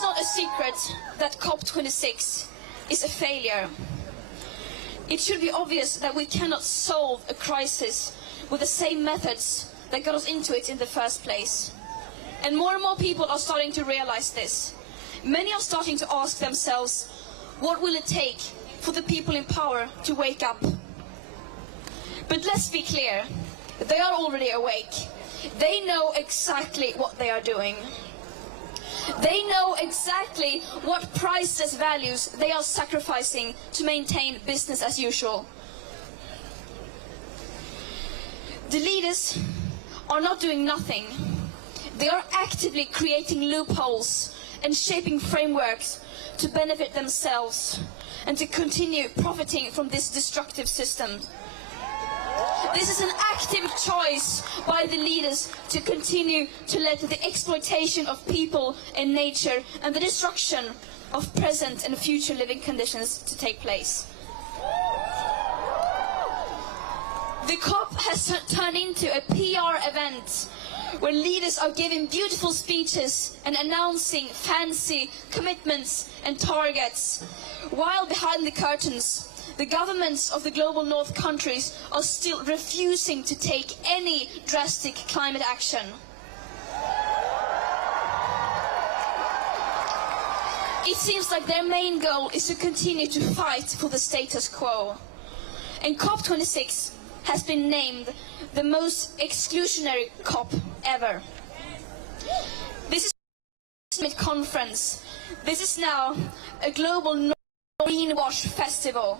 It's not a secret that COP26 is a failure. It should be obvious that we cannot solve a crisis with the same methods that got us into it in the first place. And more people are starting to realize this. Many are starting to ask themselves, what will it take for the people in power to wake up? But let's be clear, they are already awake. They know exactly what they are doing. They know exactly what priceless values they are sacrificing to maintain business as usual. The leaders are not doing nothing. They are actively creating loopholes and shaping frameworks to benefit themselves and to continue profiting from this destructive system. This is an active choice by the leaders to continue to let the exploitation of people and nature and the destruction of present and future living conditions to take place. The COP has turned into a PR event where leaders are giving beautiful speeches and announcing fancy commitments and targets, while behind the curtains, the governments of the global north countries are still refusing to take any drastic climate action. It seems like their main goal is to continue to fight for the status quo. And COP26 has been named the most exclusionary COP ever. This is a summit conference. This is now a global greenwash festival.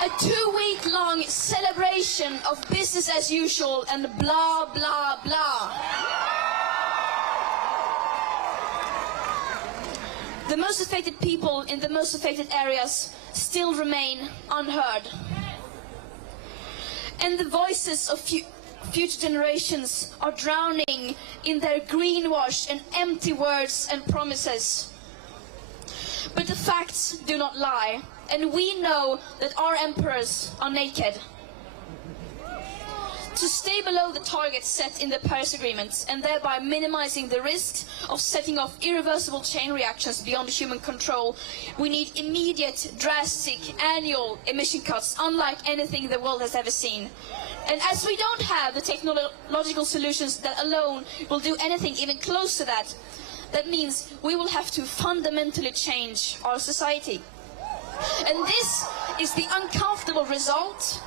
A 2-week-long celebration of business as usual and blah, blah, blah. The most affected people in the most affected areas still remain unheard. And the voices of future generations are drowning in their greenwash and empty words and promises. But the facts do not lie, and we know that our emperors are naked. To stay below the targets set in the Paris Agreement and thereby minimizing the risks of setting off irreversible chain reactions beyond human control, we need immediate, drastic, annual emission cuts unlike anything the world has ever seen. And as we don't have the technological solutions that alone will do anything even close to that, that means we will have to fundamentally change our society. And this is the uncomfortable result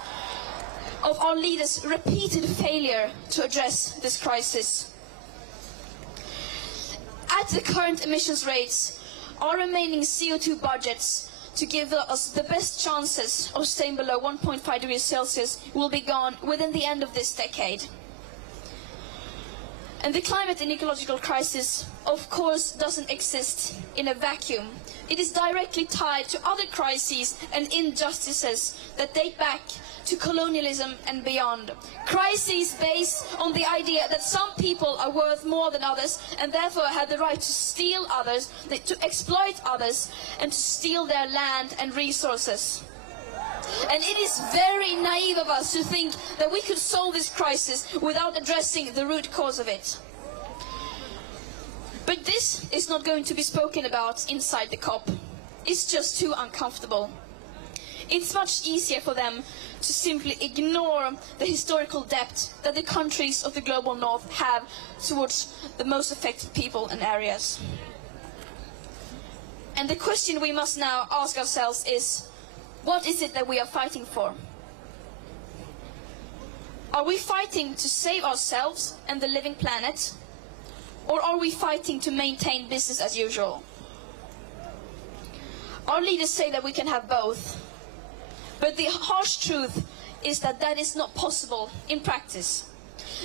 of our leaders' repeated failure to address this crisis. At the current emissions rates, our remaining CO2 budgets to give us the best chances of staying below 1.5 degrees Celsius will be gone within the end of this decade. And the climate and ecological crisis, of course, doesn't exist in a vacuum. It is directly tied to other crises and injustices that date back to colonialism and beyond. Crises based on the idea that some people are worth more than others and therefore have the right to steal others, to exploit others, and to steal their land and resources. And it is very naive of us to think that we could solve this crisis without addressing the root cause of it. But this is not going to be spoken about inside the COP. It's just too uncomfortable. It's much easier for them to simply ignore the historical debt that the countries of the global north have towards the most affected people and areas. And the question we must now ask ourselves is, what is it that we are fighting for? Are we fighting to save ourselves and the living planet? Or are we fighting to maintain business as usual? Our leaders say that we can have both. But the harsh truth is that that is not possible in practice.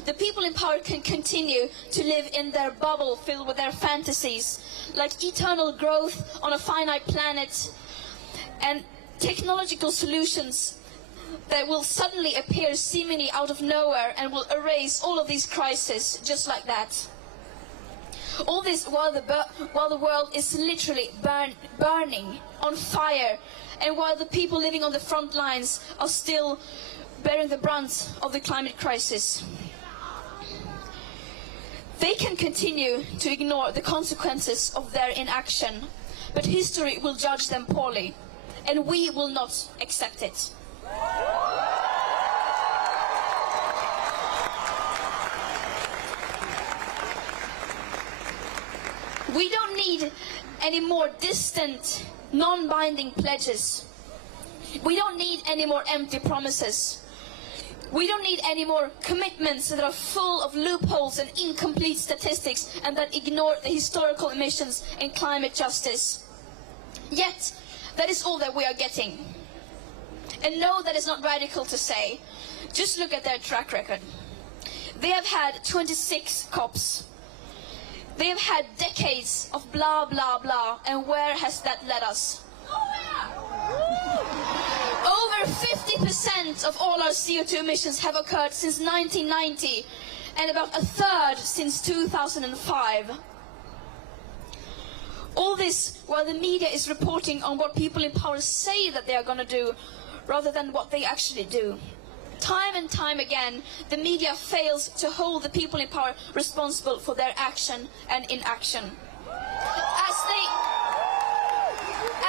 The people in power can continue to live in their bubble filled with their fantasies, like eternal growth on a finite planet and technological solutions that will suddenly appear seemingly out of nowhere and will erase all of these crises just like that. All this while the world is literally burning on fire, and while the people living on the front lines are still bearing the brunt of the climate crisis. They can continue to ignore the consequences of their inaction, but history will judge them poorly, and we will not accept it. We don't need any more distant, non-binding pledges. We don't need any more empty promises. We don't need any more commitments that are full of loopholes and incomplete statistics and that ignore the historical emissions and climate justice. Yet, that is all that we are getting. And no, that is not radical to say. Just look at their track record. They have had 26 COPs. They have had decades of blah, blah, blah. And where has that led us? Over 50% of all our CO2 emissions have occurred since 1990, and about a third since 2005. All this while the media is reporting on what people in power say that they are going to do, rather than what they actually do. Time and time again, the media fails to hold the people in power responsible for their action and inaction.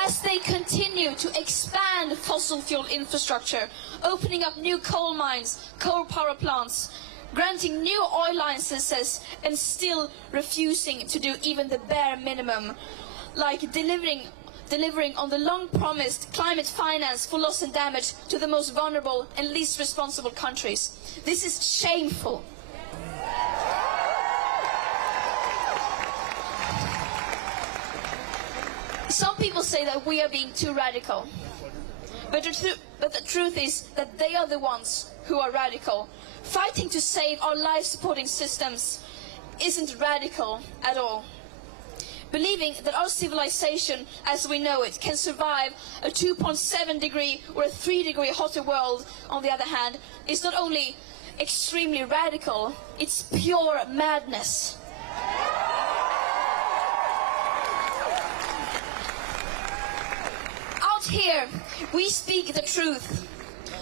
As they continue to expand fossil fuel infrastructure, opening up new coal mines, coal power plants, granting new oil licenses, and still refusing to do even the bare minimum, like delivering on the long-promised climate finance for loss and damage to the most vulnerable and least responsible countries. This is shameful. Some people say that we are being too radical, but the truth is that they are the ones who are radical. Fighting to save our life-supporting systems isn't radical at all. Believing that our civilization as we know it can survive a 2.7 degree or a 3 degree hotter world, on the other hand, is not only extremely radical, it's pure madness. Here, we speak the truth.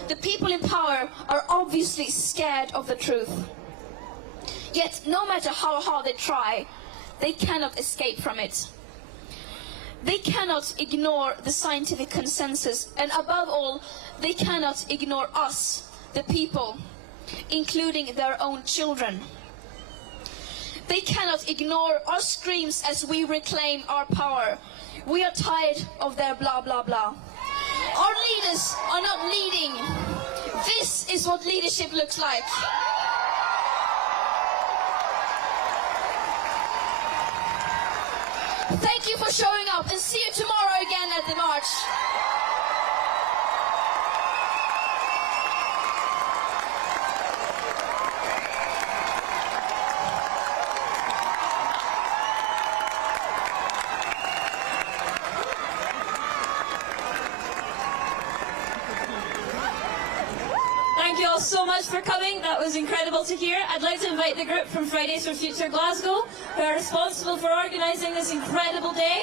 The people in power are obviously scared of the truth. Yet, no matter how hard they try, they cannot escape from it. They cannot ignore the scientific consensus, and above all, they cannot ignore us, the people, including their own children. They cannot ignore our screams as we reclaim our power. We are tired of their blah, blah, blah. Our leaders are not leading. This is what leadership looks like. Thank you for showing up, and see you tomorrow again at the march. Thank you all so much for coming. That was incredible to hear. I'd like to invite the group from Fridays for Future Glasgow, who are responsible for organising this incredible day.